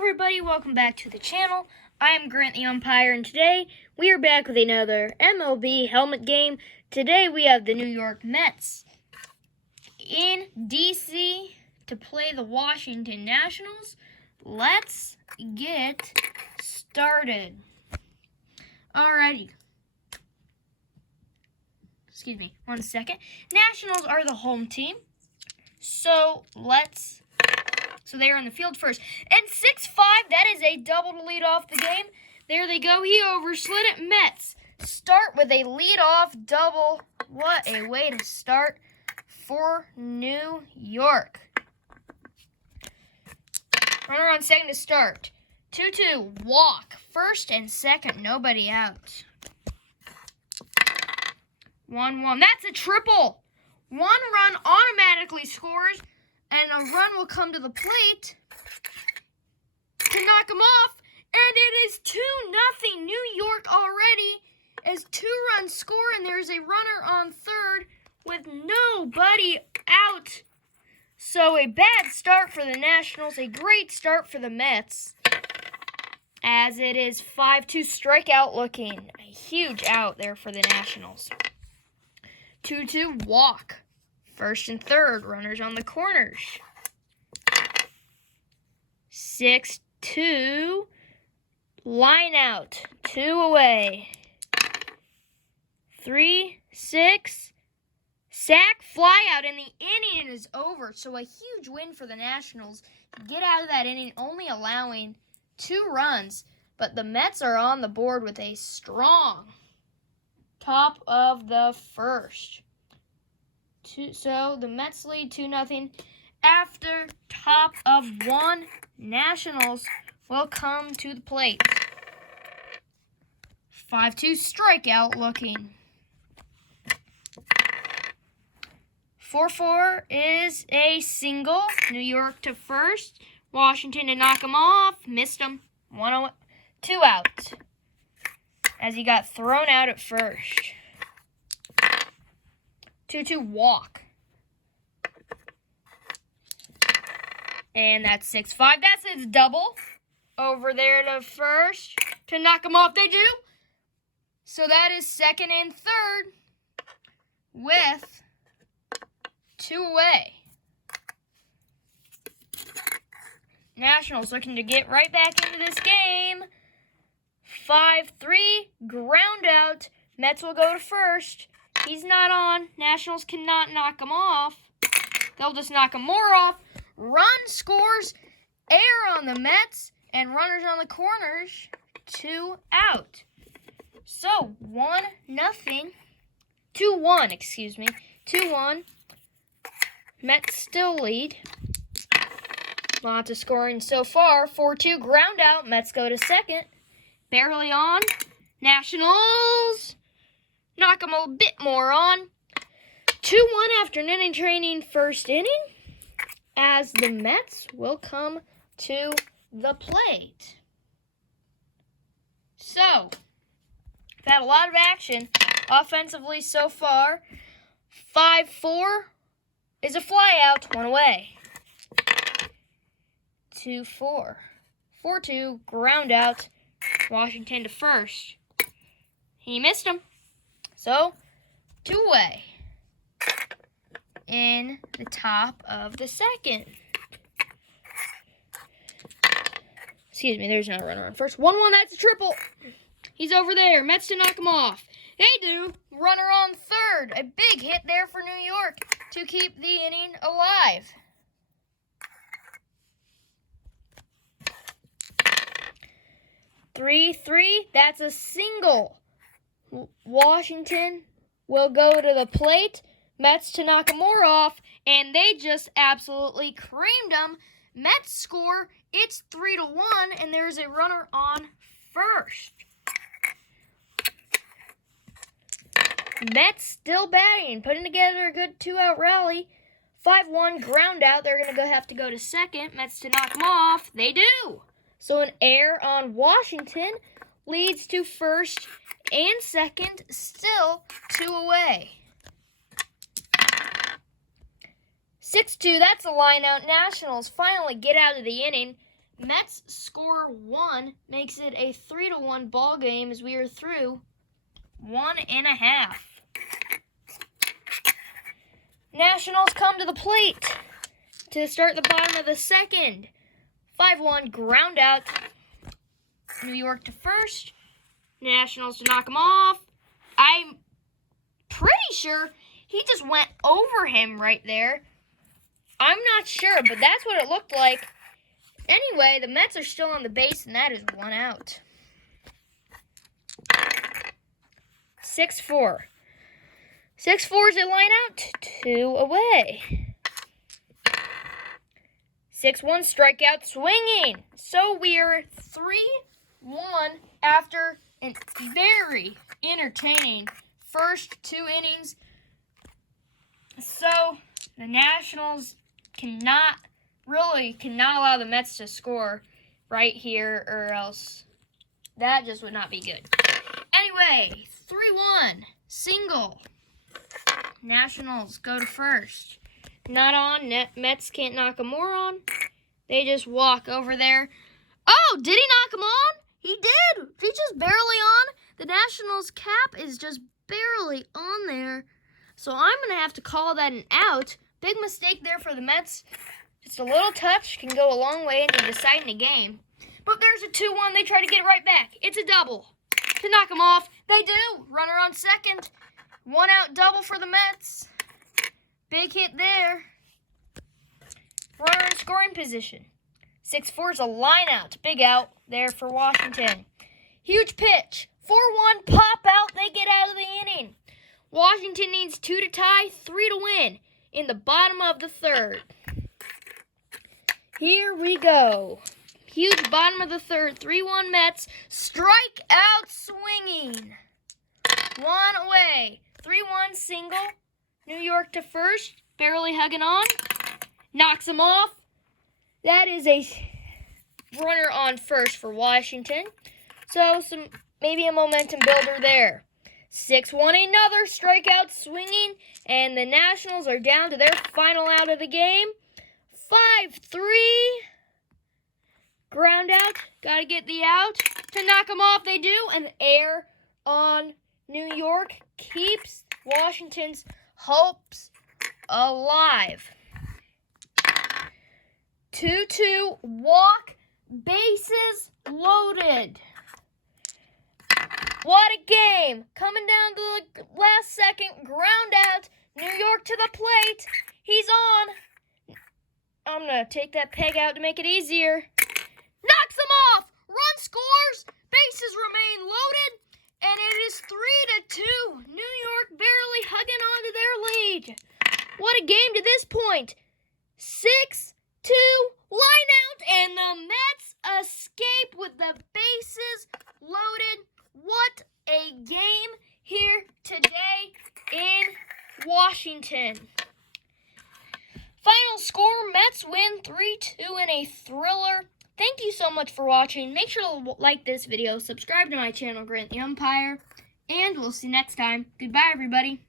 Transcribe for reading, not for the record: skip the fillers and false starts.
everybody, welcome back to the channel. I am Grant the Umpire, and today we are back with another MLB helmet game. Today we have the New York Mets in DC to play the Washington Nationals. Let's get started. Alrighty. Excuse me, 1 second. Nationals are the home team. So they are in the field first. And 6-5, that is a double to lead off the game. There they go. He overslid it. Mets start with a lead-off double. What a way to start for New York. Runner on second to start. 2-2, walk. First and second, nobody out. 1-1. That's a triple. One run automatically scores, and a run will come to the plate to knock him off. And it is 2-0 New York already as 2 runs score, and there's a runner on third with nobody out. So a bad start for the Nationals, a great start for the Mets, as it is 5-2 strikeout looking. A huge out there for the Nationals. 2-2 walk. First and third, runners on the corners. 6-2 line out. 2 away. 3-6 sack fly out, and the inning is over. So a huge win for the Nationals to get out of that inning, only allowing 2 runs. But the Mets are on the board with a strong top of the first. So the Mets lead 2-0. After top of 1, Nationals will come to the plate. 5-2 strikeout looking. 4-4 is a single. New York to first. Washington to knock him off. Missed him. 2 out, as he got thrown out at first. 2-2 walk. And that's 6-5. That's his double. Over there to first to knock him off. They do. So that is second and third with 2 away. Nationals looking to get right back into this game. 5-3, ground out. Mets will go to first. He's not on. Nationals cannot knock him off. They'll just knock him more off. Run scores. Error on the Mets. And runners on the corners. 2 out. So, 1-0. 2-1, excuse me. 2-1. Mets still lead. Lots of scoring so far. 4-2, ground out. Mets go to second. Barely on. Nationals knock them a bit more on. 2-1 after an inning training first inning, as the Mets will come to the plate. So, we've had a lot of action offensively so far. 5-4 is a flyout, 1 away. 2-4. 4-2, ground out. Washington to first. He missed him. So, 2 away in the top of the second. Excuse me, there's not a runner on first. 1-1, that's a triple. He's over there. Mets to knock him off. They do. Runner on third. A big hit there for New York to keep the inning alive. Three, that's a single. Washington will go to the plate. Mets to knock him more off, and they just absolutely creamed them. Mets score. It's 3-1, and there's a runner on first. Mets still batting, putting together a good 2-out rally. 5-1 ground out. They're going to have to go to second. Mets to knock him off. They do. So an error on Washington leads to first and second, still 2 away. 6-2, that's a line out. Nationals finally get out of the inning. Mets score 1, makes it a 3-1 ball game as we are through 1.5. Nationals come to the plate to start the bottom of the second. 5-1 ground out. New York to first. Nationals to knock him off. I'm pretty sure he just went over him right there. I'm not sure, but that's what it looked like. Anyway, the Mets are still on the base, and that is 1 out. 6-4. 6-4 is a line out, 2 away. 6-1 strikeout swinging. So we're 3-1 after a very entertaining first 2 innings. So the Nationals cannot allow the Mets to score right here, or else that just would not be good. Anyway, 3-1 single. Nationals go to first. Not on. Mets can't knock him more on. They just walk over there. Oh, did he knock him on? He did. He's just barely on. The Nationals cap is just barely on there. So I'm going to have to call that an out. Big mistake there for the Mets. Just a little touch can go a long way into deciding a game. But there's a 2-1. They try to get it right back. It's a double to knock him off. They do. Runner on second. 1 out double for the Mets. Big hit there. Runner in scoring position. 6-4 is a line out. Big out there for Washington. Huge pitch. 4-1 pop out. They get out of the inning. Washington needs 2 to tie, 3 to win in the bottom of the third. Here we go. Huge bottom of the third. 3-1 Mets. Strike out swinging. 1 away. 3-1 single. New York to first. Barely hugging on. Knocks him off. That is a runner on first for Washington. So maybe a momentum builder there. 6-1 another strikeout swinging. And the Nationals are down to their final out of the game. 5-3. Ground out. Got to get the out. To knock them off, they do. And air on New York keeps Washington's hopes alive. 2-2 walk. Bases loaded. What a game. Coming down to the last second. Ground out. New York to the plate. He's on. I'm going to take that peg out to make it easier. Knocks him off. Run scores. Bases remain loaded. And it is 3-2. New York barely hugging onto their lead. What a game to this point. 6-2 line out. And the Mets escape with the bases loaded. What a game here today in Washington. Final score, Mets win 3-2 in a thriller. Thank you so much for watching. Make sure to like this video, subscribe to my channel, Grant the Umpire, and we'll see you next time. Goodbye, everybody.